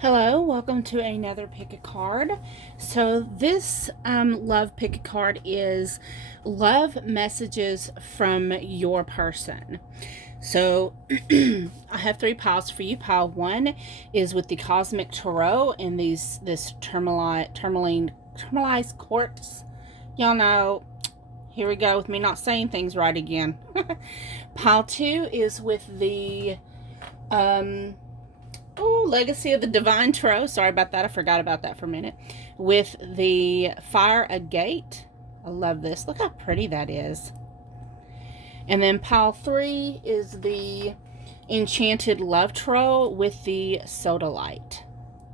Hello, welcome to another pick a card. So this love pick a card is love messages from your person. So I have three piles for you. Pile one is with the Cosmic Tarot and this tourmaline quartz. Y'all know, here we go with me not saying things right again. Pile two is with the Legacy of the Divine Tarot. Sorry about that. I forgot about that for a minute. With the Fire Agate. I love this. Look how pretty that is. And then pile three is the Enchanted Love Tarot with the Sodalite.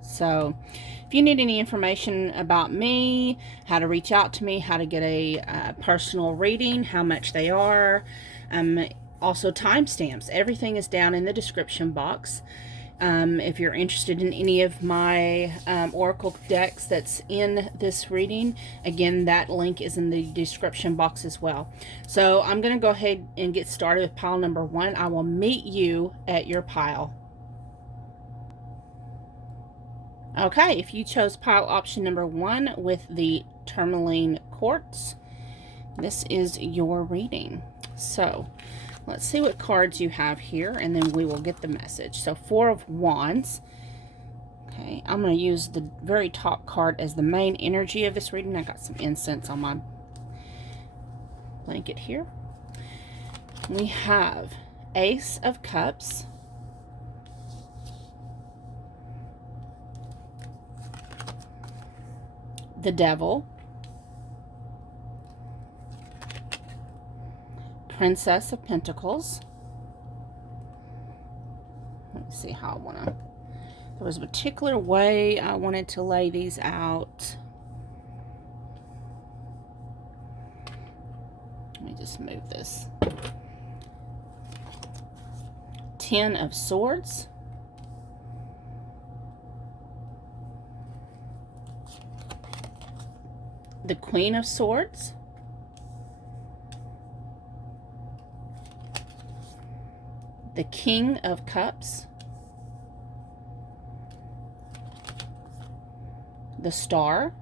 So if you need any information about me, how to reach out to me, how to get a personal reading, how much they are, also timestamps, everything is down in the description box. If you're interested in any of my oracle decks that's in this reading, again, that link is in the description box as well. So I'm going to go ahead and get started with pile number one. I will meet you at your pile. Okay, if you chose pile option number one with the tourmaline quartz, this is your reading. So let's see what cards you have here, and then we will get the message. So Four of Wands. Okay, I'm going to use the very top card as the main energy of this reading. I got some incense on my blanket here. We have Ace of Cups, the Devil, Princess of Pentacles. Let me see how I want to. There was a particular way I wanted to lay these out. Let me just move this. Ten of Swords, the Queen of Swords, the King of Cups, the Star,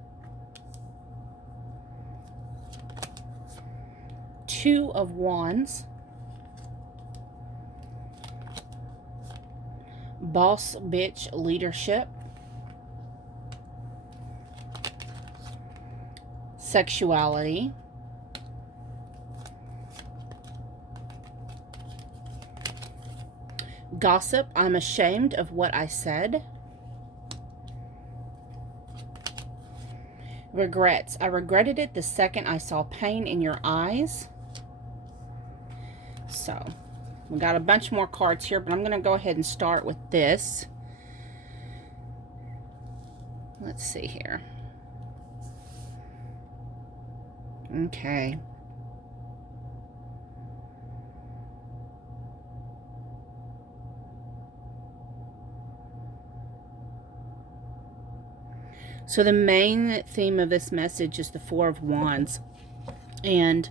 Two of Wands, Boss Bitch Leadership, Sexuality, Gossip, I'm ashamed of what I said, Regrets, I regretted it the second I saw pain in your eyes. So we got a bunch more cards here, but I'm going to go ahead and start with this. Let's see here. Okay. So the main theme of this message is the Four of Wands. And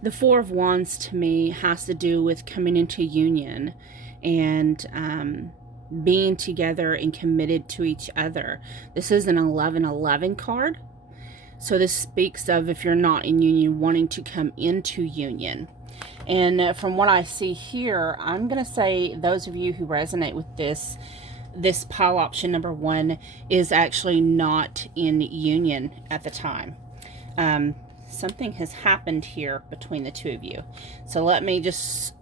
the Four of Wands to me has to do with coming into union and being together and committed to each other. This is an 1111 card. So this speaks of, if you're not in union, wanting to come into union. And from what I see here, I'm going to say those of you who resonate with this pile option number one is actually not in union at the time. Something has happened here between the two of you. So let me just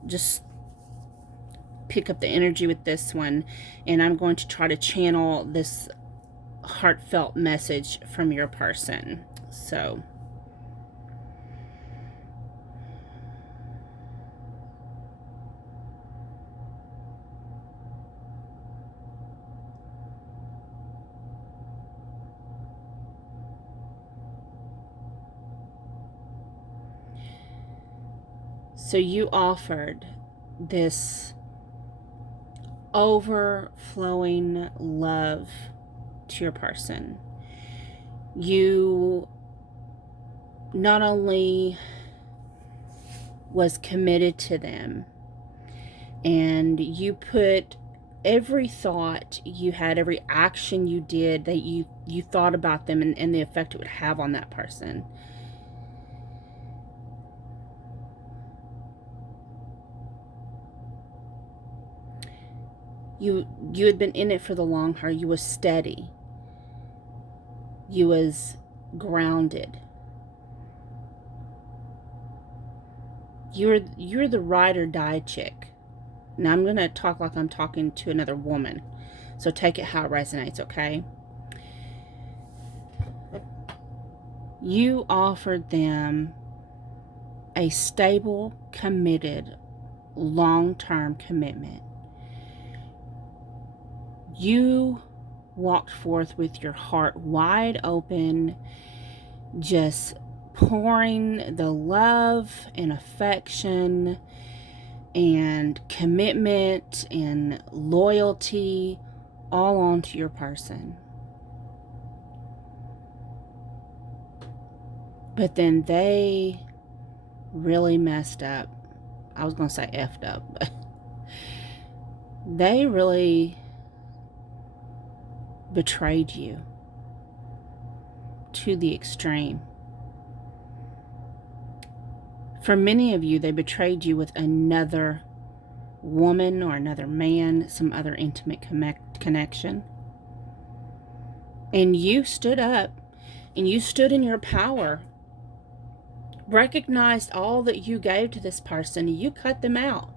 pick up the energy with this one, and I'm going to try to channel this heartfelt message from your person. So you offered this overflowing love to your person. You not only was committed to them, and you put every thought you had, every action you did, that you thought about them and the effect it would have on that person. You had been in it for the long haul. You was steady. You was grounded. You're the ride or die chick. Now I'm going to talk like I'm talking to another woman. So take it how it resonates, okay? You offered them a stable, committed, long-term commitment. You walked forth with your heart wide open, just pouring the love and affection and commitment and loyalty all onto your person. But then they really messed up. I was going to say effed up, but they really betrayed you to the extreme. For many of you, they betrayed you with another woman or another man, some other intimate connection. And you stood up and you stood in your power, recognized all that you gave to this person, and you cut them out.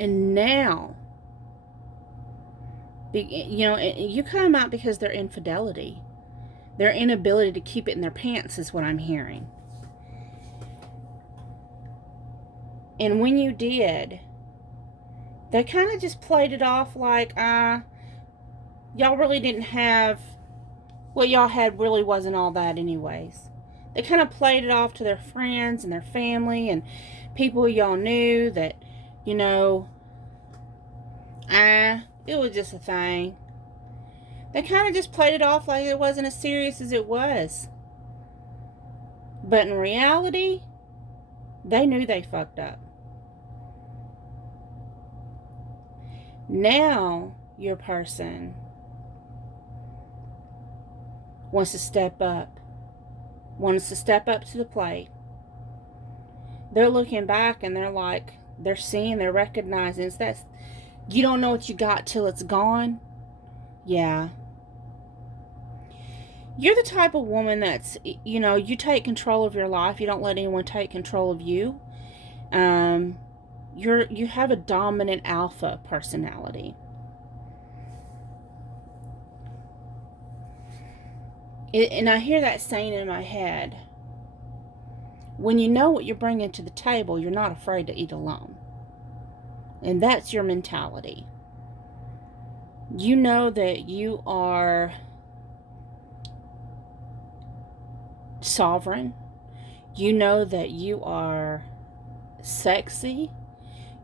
And now, you know, you cut them out because their infidelity, their inability to keep it in their pants is what I'm hearing. And when you did, they kind of just played it off like, y'all really didn't have, what y'all had really wasn't all that anyways. They kind of played it off to their friends and their family and people y'all knew that, you know, it was just a thing. They kind of just played it off like it wasn't as serious as it was. But in reality, they knew they fucked up. Now, your person wants to step up. Wants to step up to the plate. They're looking back and they're like, they're seeing, they're recognizing. It's that, you don't know what you got till it's gone. Yeah. You're the type of woman that's, you know, you take control of your life. You don't let anyone take control of you. You have a dominant alpha personality. And I hear that saying in my head. When you know what you're bringing to the table, you're not afraid to eat alone. And that's your mentality. You know that you are sovereign. You know that you are sexy.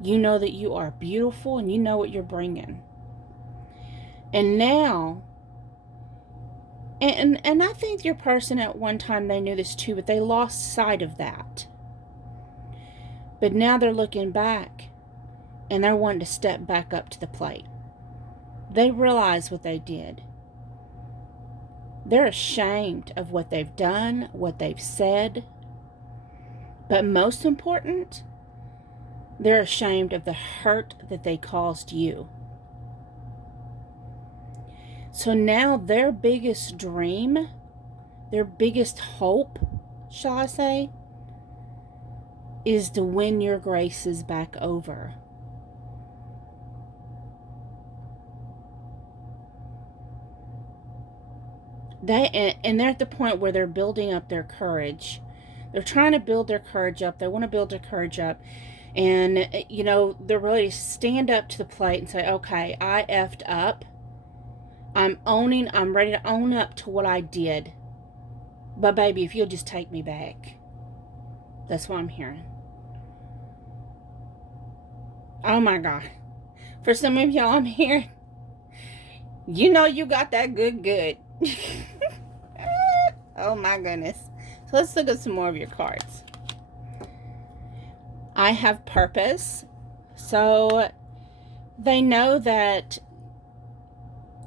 You know that you are beautiful, and you know what you're bringing. And now, and I think your person at one time, they knew this too, but they lost sight of that. But now they're looking back, and they're wanting to step back up to the plate. They realize what they did. They're ashamed of what they've done, what they've said. But most important, they're ashamed of the hurt that they caused you. So now their biggest dream, their biggest hope, shall I say, is to win your graces back over. And they're at the point where they're building up their courage. They're trying to build their courage up. They want to build their courage up. And, you know, they're ready to stand up to the plate and say, okay, I effed up. I'm ready to own up to what I did. But baby, if you'll just take me back. That's what I'm hearing. Oh my God. For some of y'all, I'm hearing, you know you got that good. Oh my goodness. So let's look at some more of your cards. I have purpose. So they know that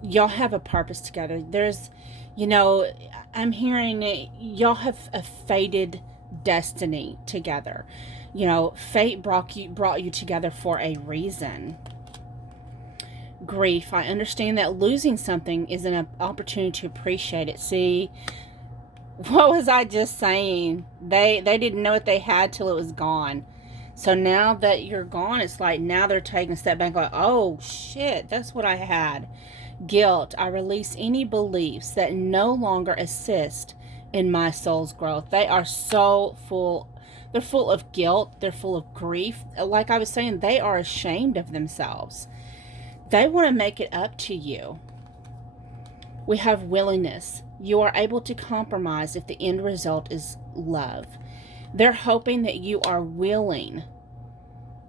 y'all have a purpose together. There's, you know, I'm hearing y'all have a fated destiny together. You know, fate brought you together for a reason. Grief. I understand that losing something is an opportunity to appreciate it. See, what was I just saying? They didn't know what they had till it was gone. So now that you're gone, it's like now they're taking a step back going, oh shit, that's what I had. Guilt. I release any beliefs that no longer assist in my soul's growth. They are so full. They're full of guilt. They're full of grief. Like I was saying, they are ashamed of themselves. They want to make it up to you. We have willingness. You are able to compromise if the end result is love. They're hoping that you are willing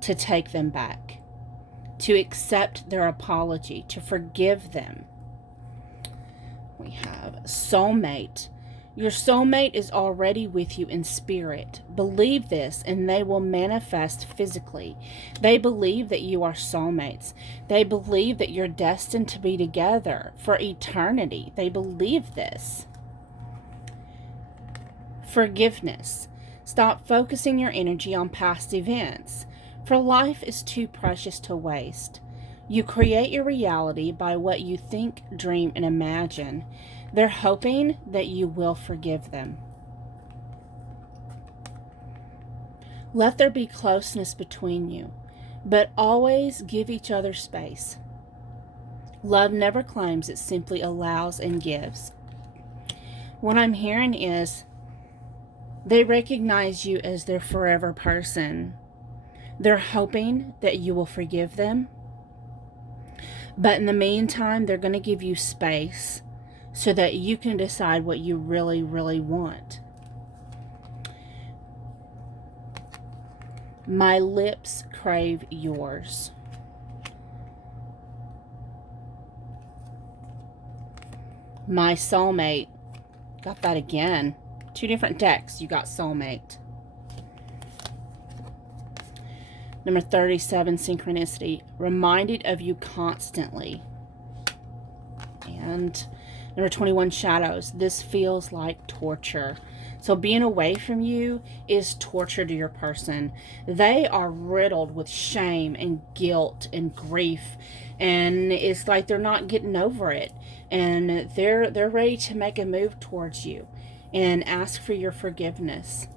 to take them back, to accept their apology, to forgive them. We have soulmate. Your soulmate is already with you in spirit. Believe this and they will manifest physically. They believe that you are soulmates. They believe that you're destined to be together for eternity. They believe this. Forgiveness. Stop focusing your energy on past events, for life is too precious to waste. You create your reality by what you think, dream, and imagine. They're hoping that you will forgive them. Let there be closeness between you, but always give each other space. Love never claims, it simply allows and gives. What I'm hearing is they recognize you as their forever person. They're hoping that you will forgive them. But in the meantime, they're going to give you space so that you can decide what you really, really want. My lips crave yours. My soulmate. Got that again. 2 different decks. You got soulmate. Number 37, synchronicity. Reminded of you constantly. And number 21, shadows. This feels like torture. So being away from you is torture to your person. They are riddled with shame and guilt and grief. And it's like they're not getting over it. And they're ready to make a move towards you and ask for your forgiveness.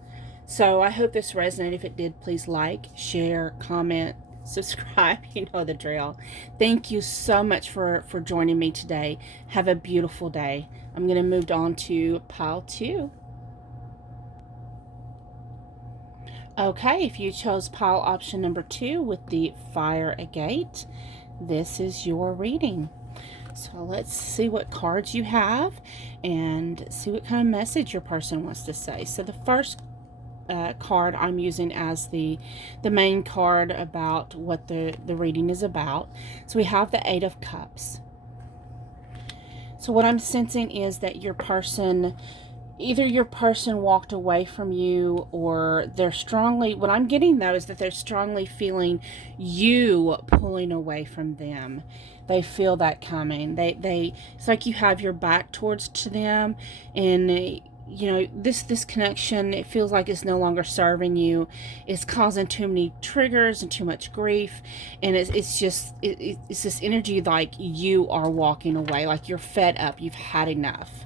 So I hope this resonated. If it did, please like, share, comment, subscribe. You know the drill. Thank you so much for joining me today. Have a beautiful day. I'm going to move on to pile 2. Okay, if you chose pile option number 2 with the fire agate, this is your reading. So let's see what cards you have and see what kind of message your person wants to say. So the first card I'm using as the main card about what the reading is about. So we have the 8 of Cups. So what I'm sensing is that your person, either your person walked away from you, or they're strongly, what I'm getting though is that they're strongly feeling you pulling away from them. They feel that coming. It's like you have your back towards to them, and you know, this connection, it feels like it's no longer serving you. It's causing too many triggers and too much grief, and it's just it's this energy like you are walking away, like you're fed up, you've had enough.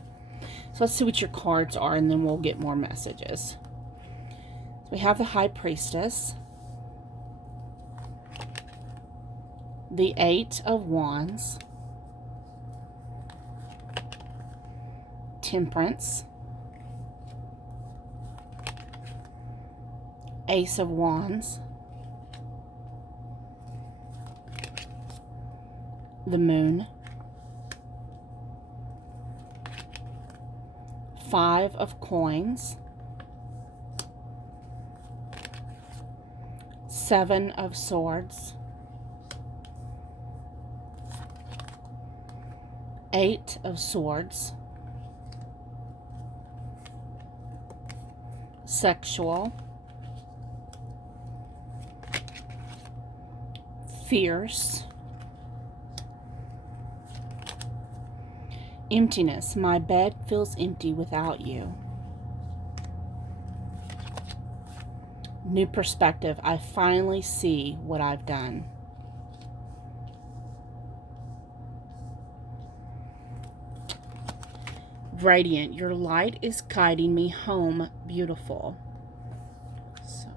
So let's see what your cards are, and then we'll get more messages. So we have the High Priestess, the 8 of Wands, Temperance, Ace of Wands, the Moon, 5 of Coins, 7 of Swords, 8 of Swords, Sexual, fierce. Emptiness. My bed feels empty without you. New perspective. I finally see what I've done. Radiant. Your light is guiding me home. Beautiful. So.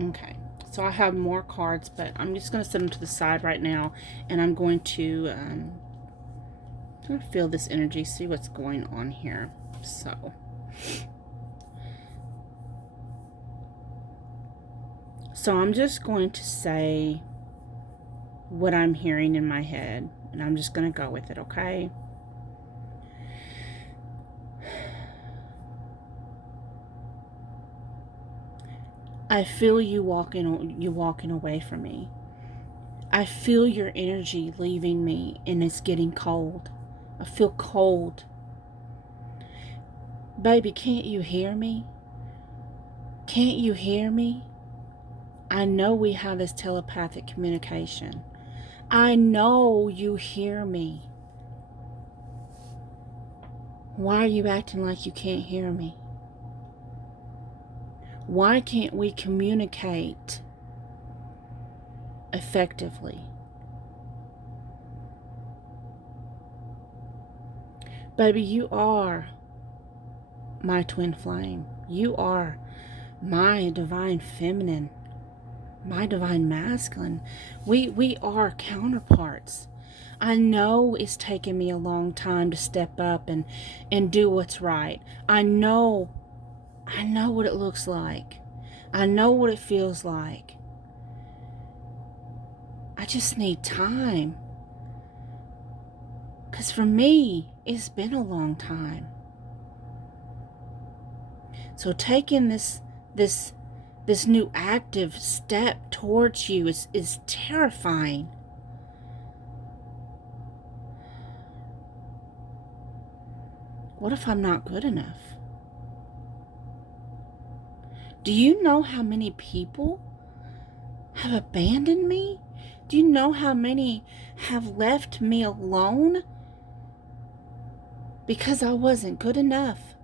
Okay. So I have more cards, but I'm just going to set them to the side right now, and I'm going to feel this energy, see what's going on here. So I'm just going to say what I'm hearing in my head, and I'm just going to go with it, okay? I feel you walking away from me. I feel your energy leaving me, and it's getting cold. I feel cold. Baby, can't you hear me? Can't you hear me? I know we have this telepathic communication. I know you hear me. Why are you acting like you can't hear me? Why can't we communicate effectively? Baby, you are my twin flame. You are my divine feminine, my divine masculine. We are counterparts. I know it's taken me a long time to step up and do what's right. I know what it looks like. I know what it feels like. I just need time. Because for me, it's been a long time. So taking this new active step towards you is terrifying. What if I'm not good enough? Do you know how many people have abandoned me? Do you know how many have left me alone because I wasn't good enough?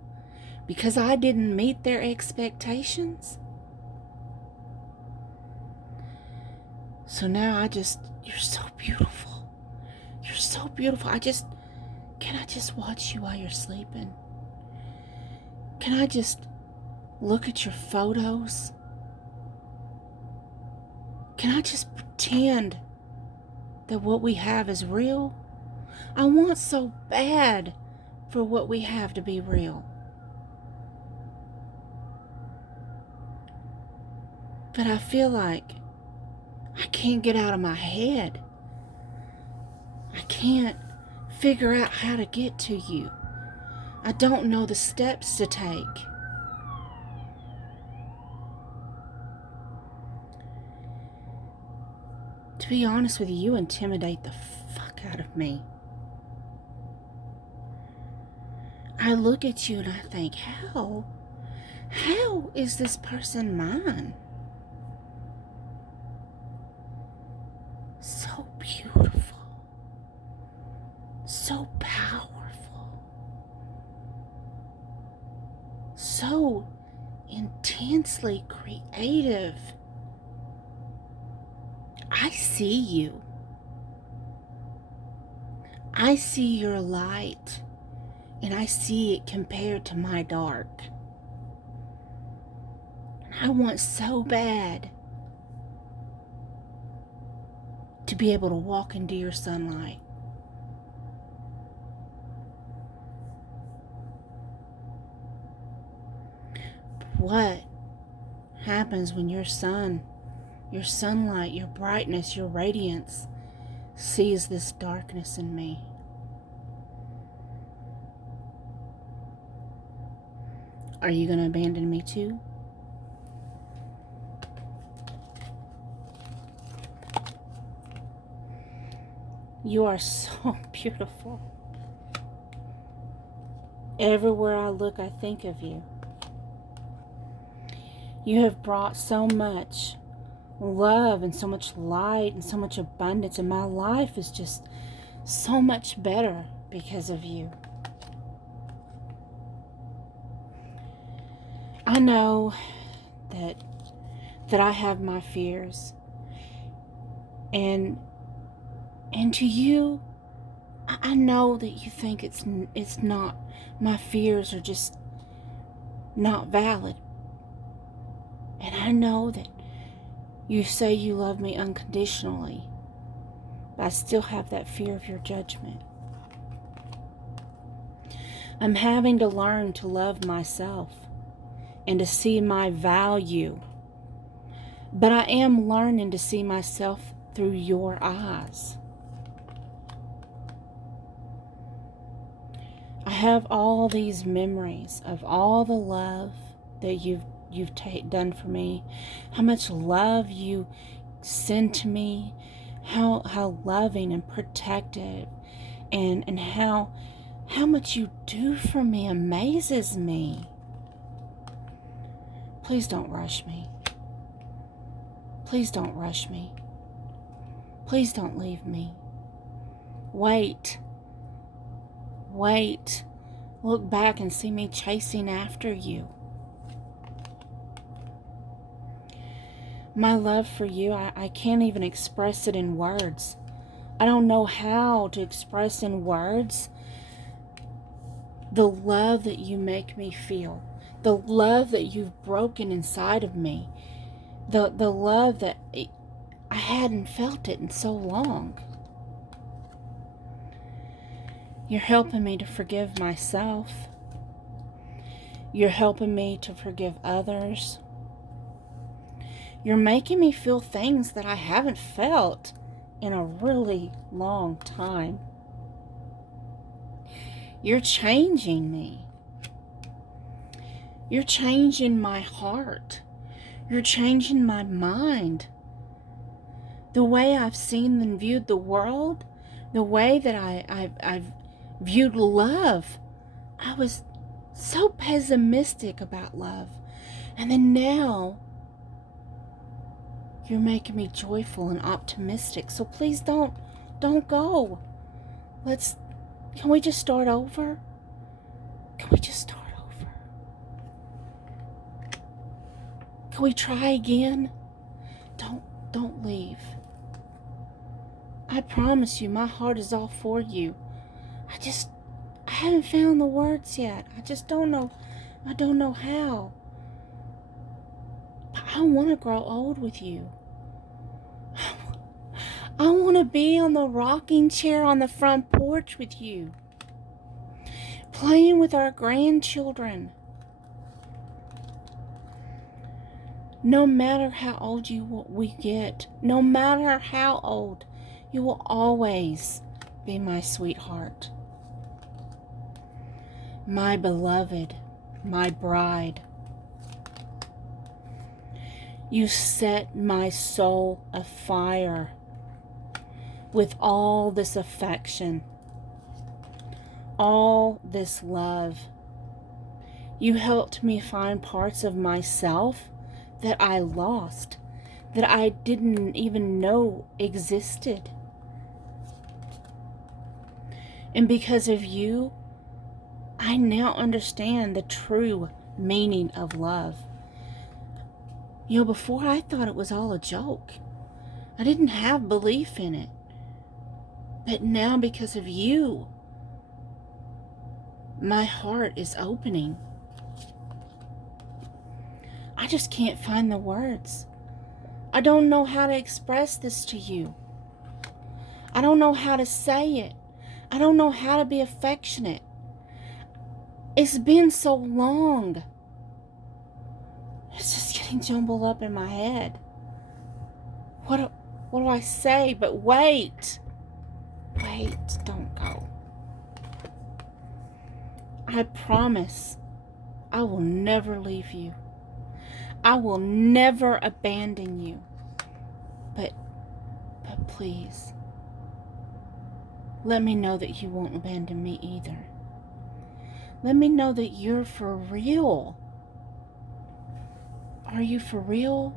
Because I didn't meet their expectations? So now you're so beautiful. You're so beautiful. Can I just watch you while you're sleeping? Can I just look at your photos? Can I just pretend that what we have is real? I want so bad for what we have to be real. But I feel like I can't get out of my head. I can't figure out how to get to you. I don't know the steps to take. To be honest with you, you intimidate the fuck out of me. I look at you and I think, how is this person mine? So beautiful. So powerful. So intensely creative. I see you. I see your light, and I see it compared to my dark. And I want so bad to be able to walk into your sunlight. What happens when your sun, your sunlight, your brightness, your radiance sees this darkness in me? Are you going to abandon me too? You are so beautiful. Everywhere I look, I think of you. You have brought so much love and so much light and so much abundance, and my life is just so much better because of you. I know that I have my fears, and to you, I know that you think it's not, my fears are just not valid. And I know that you say you love me unconditionally, but I still have that fear of your judgment. I'm having to learn to love myself and to see my value. But I am learning to see myself through your eyes. I have all these memories of all the love that you've done for me, how much love you send to me, how loving and protective, and how much you do for me amazes me. Please don't rush me. Please don't rush me. Please don't leave me. Wait. Wait. Look back and see me chasing after you. My love for you, I can't even express it in words. I don't know how to express in words the love that you make me feel. The love that you've broken inside of me. The love that I hadn't felt it in so long. You're helping me to forgive myself. You're helping me to forgive others. You're making me feel things that I haven't felt in a really long time. You're changing me. You're changing my heart. You're changing my mind. The way I've seen and viewed the world, the way that I've viewed love. I was so pessimistic about love. And then now, you're making me joyful and optimistic. So please don't go. Can we just start over? Can we just start over? Can we try again? Don't leave. I promise you, my heart is all for you. I haven't found the words yet. I just don't know. I don't know how. But I want to grow old with you. I want to be on the rocking chair on the front porch with you, playing with our grandchildren. No matter how old we get, no matter how old, you will always be my sweetheart, my beloved, my bride. You set my soul afire with all this affection, all this love. You helped me find parts of myself that I lost, that I didn't even know existed. And because of you, I now understand the true meaning of love. You know, before I thought it was all a joke. I didn't have belief in it. But now, because of you, my heart is opening. I just can't find the words. I don't know how to express this to you. I don't know how to say it. I don't know how to be affectionate. It's been so long. It's just getting jumbled up in my head. What do I say? But wait. Wait, don't go. I promise I will never leave you. I will never abandon you. But please, let me know that you won't abandon me either. Let me know that you're for real. Are you for real?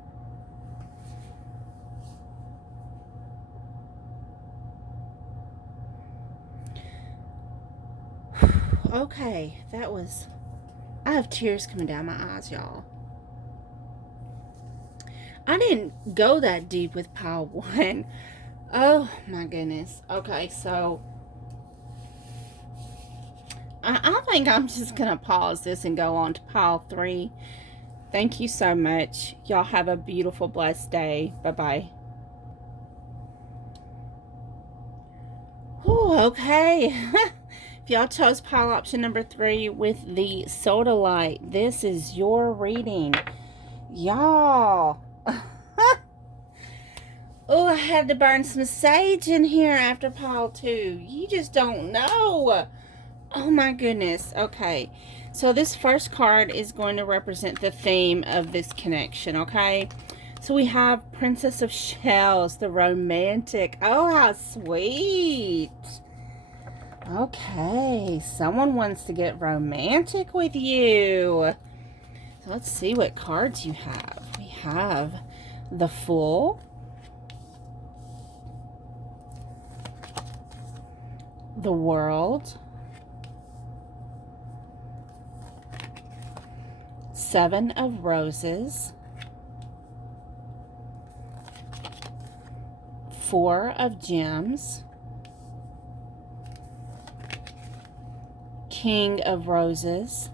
Okay, that was... I have tears coming down my eyes, y'all. I didn't go that deep with pile 1. Oh, my goodness. Okay, so... I think I'm just going to pause this and go on to pile 3. Thank you so much. Y'all have a beautiful, blessed day. Bye-bye. Oh, okay. If y'all chose pile option number 3 with the soda light, this is your reading. Y'all. Oh, I had to burn some sage in here after pile 2. You just don't know. Oh my goodness. Okay. So this first card is going to represent the theme of this connection, okay? So we have Princess of Shells, the romantic. Oh, how sweet. Okay, someone wants to get romantic with you. So let's see what cards you have. We have the Fool, the World, 7 of Roses, 4 of Gems, King of Roses,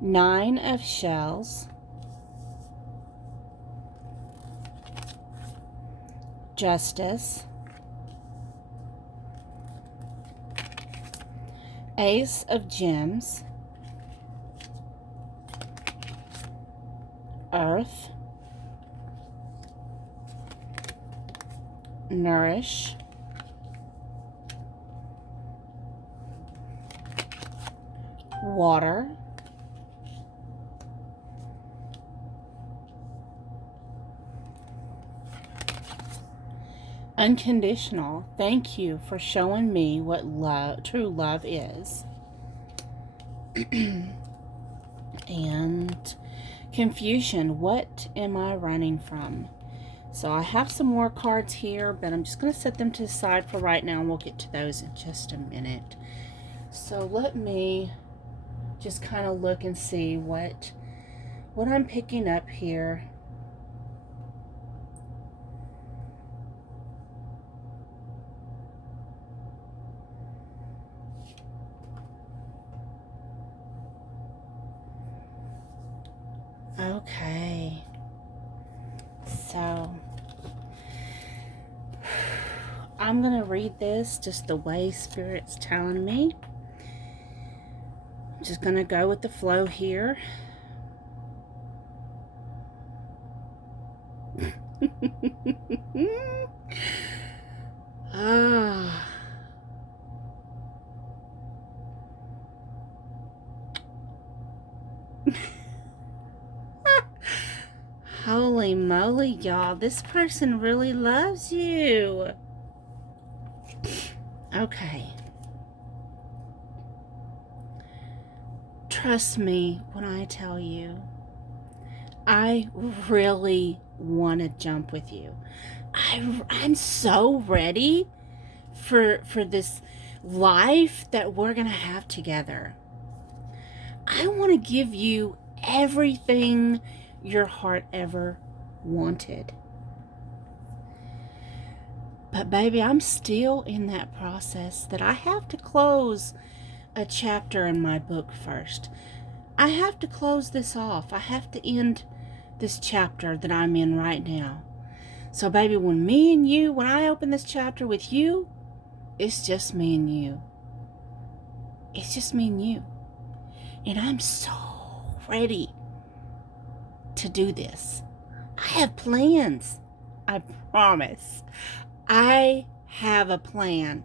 9 of Shells, Justice, Ace of Gems, Earth, Nourish, Water, Unconditional. Thank you for showing me what love, true love is. And Confusion. What am I running from? So I have some more cards here, but I'm just going to set them to the side for right now, and we'll get to those in just a minute. So let me just kind of look and see what I'm picking up here. Okay, so I'm going to read this just the way Spirit's telling me. I'm just going to go with the flow here. Ah. Holy moly, y'all. This person really loves you. Okay. Trust me when I tell you, I really want to jump with you. I'm so ready for this life that we're going to have together. I want to give you everything your heart ever wanted. But baby, I'm still in that process that I have to close a chapter in my book first. I have to close this off. I have to end this chapter that I'm in right now. So baby, when I open this chapter with you, it's just me and you. It's just me and you. And I'm so ready to do this. I have plans. I promise. I have a plan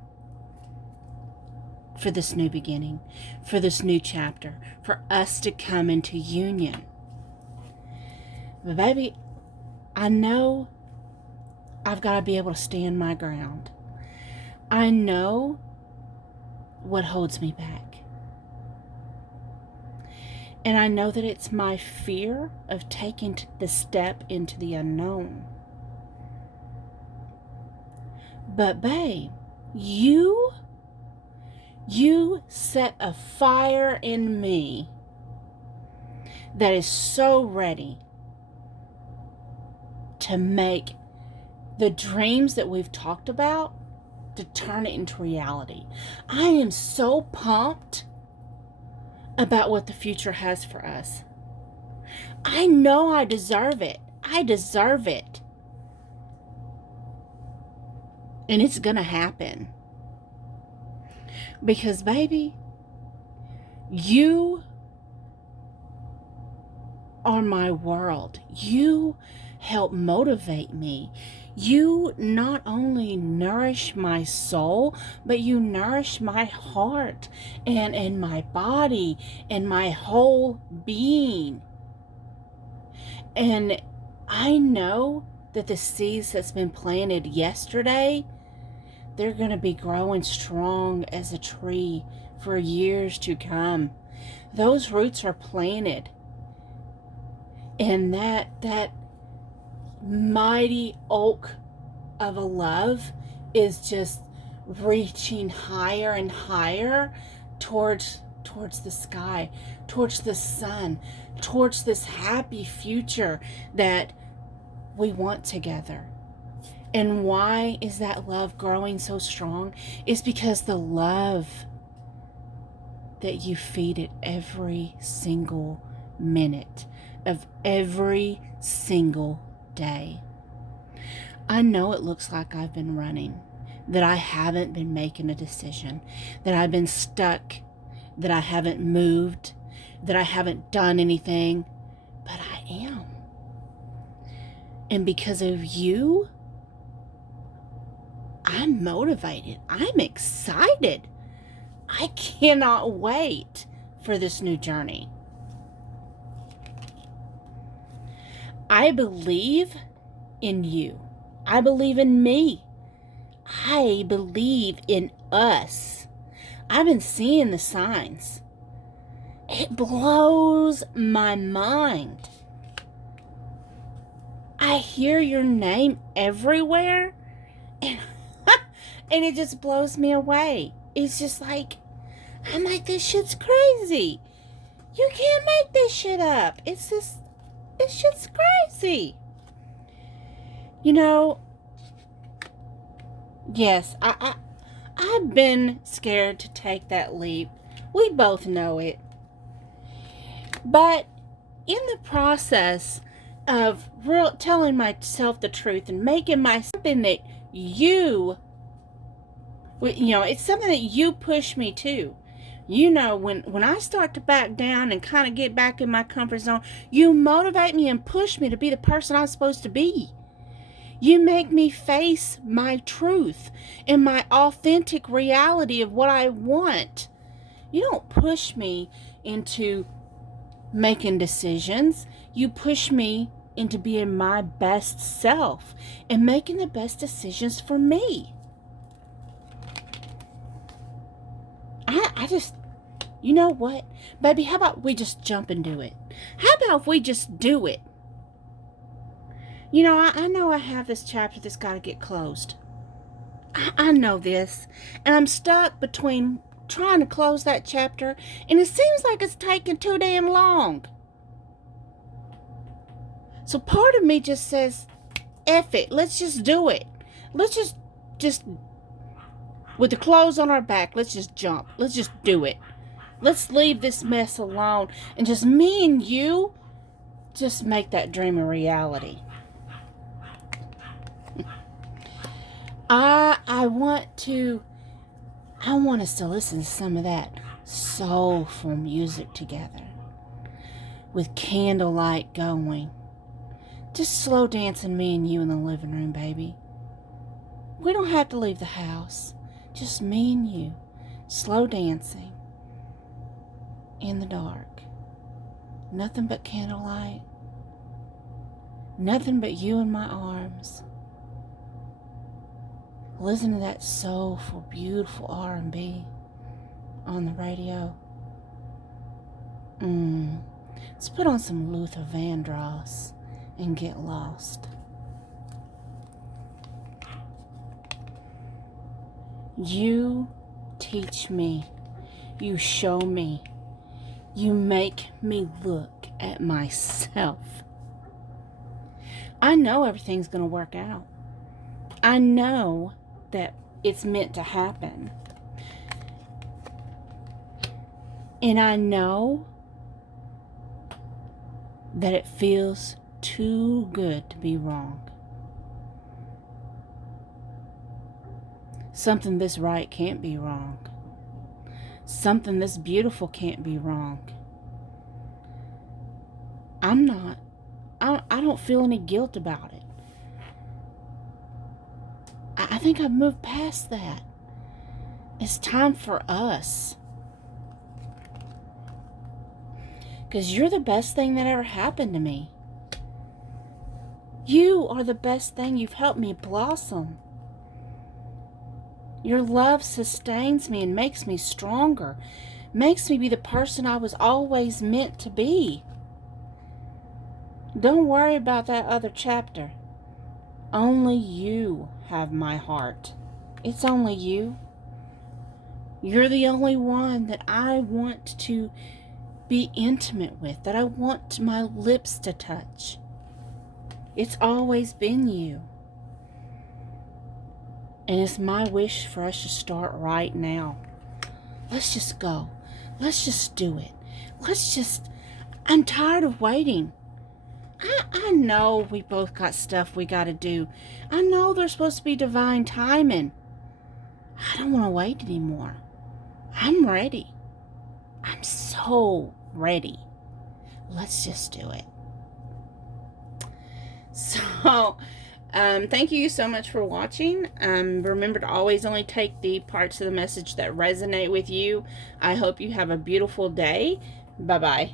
for this new beginning, for this new chapter, for us to come into union. But baby, I know I've got to be able to stand my ground. I know what holds me back. And I know that it's my fear of taking the step into the unknown. But babe, you set a fire in me that is so ready to make the dreams that we've talked about, to turn it into reality. I am so pumped about what the future has for us. I know I deserve it. I deserve it. And it's gonna happen. Because baby, you are my world. You help motivate me. You not only nourish my soul, but you nourish my heart and my body and my whole being. And I know that the seeds that's been planted yesterday, they're going to be growing strong as a tree for years to come. Those roots are planted. And that mighty oak of a love is just reaching higher and higher towards the sky, towards the sun, towards this happy future that we want together. And why is that love growing so strong? It's because the love that you feed it every single minute of every single day. I know it looks like I've been running, that I haven't been making a decision, that I've been stuck, that I haven't moved, that I haven't done anything, but I am. And because of you, I'm motivated. I'm excited. I cannot wait for this new journey. I believe in you. I believe in me. I believe in us. I've been seeing the signs. It blows my mind. I hear your name everywhere, and it just blows me away. It's just like, I'm like, this shit's crazy. You can't make this shit up. It's shit's crazy. You know, yes, I've been scared to take that leap. We both know it. But in the process of telling myself the truth and making something that it's something that you push me to. You know, when I start to back down and kind of get back in my comfort zone, you motivate me and push me to be the person I'm supposed to be. You make me face my truth and my authentic reality of what I want. You don't push me into making decisions. You push me into being my best self and making the best decisions for me. I just, you know what? Baby, how about we just jump and do it? How about if we just do it? You know, I know I have this chapter that's got to get closed. I know this. And I'm stuck between trying to close that chapter, and it seems like it's taking too damn long. So part of me just says, F it, let's just do it. Let's just with the clothes on our back, let's just jump. Let's just do it. Let's leave this mess alone and just me and you just make that dream a reality. I want us to listen to some of that soulful music together with candlelight going. Just slow dancing me and you in the living room, baby. We don't have to leave the house. Just me and you, slow dancing in the dark. Nothing but candlelight. Nothing but you in my arms. Listen to that soulful, beautiful R&B on the radio. Let's put on some Luther Vandross and get lost. You teach me. You show me. You make me look at myself. I know everything's going to work out. I know that it's meant to happen. And I know that it feels too good to be wrong. Something this right can't be wrong. Something this beautiful can't be wrong. I don't feel any guilt about it. I think I've moved past that. It's time for us. Because you're the best thing that ever happened to me. You are the best thing. You've helped me blossom. Your love sustains me and makes me stronger. Makes me be the person I was always meant to be. Don't worry about that other chapter. Only you have my heart. It's only you. You're the only one that I want to be intimate with, that I want my lips to touch. It's always been you. And it's my wish for us to start right now. Let's just go. Let's just do it. I'm tired of waiting. I know we both got stuff we got to do. I know there's supposed to be divine timing. I don't want to wait anymore. I'm ready. I'm so ready. Let's just do it. So, thank you so much for watching. Remember to always only take the parts of the message that resonate with you. I hope you have a beautiful day. Bye-bye.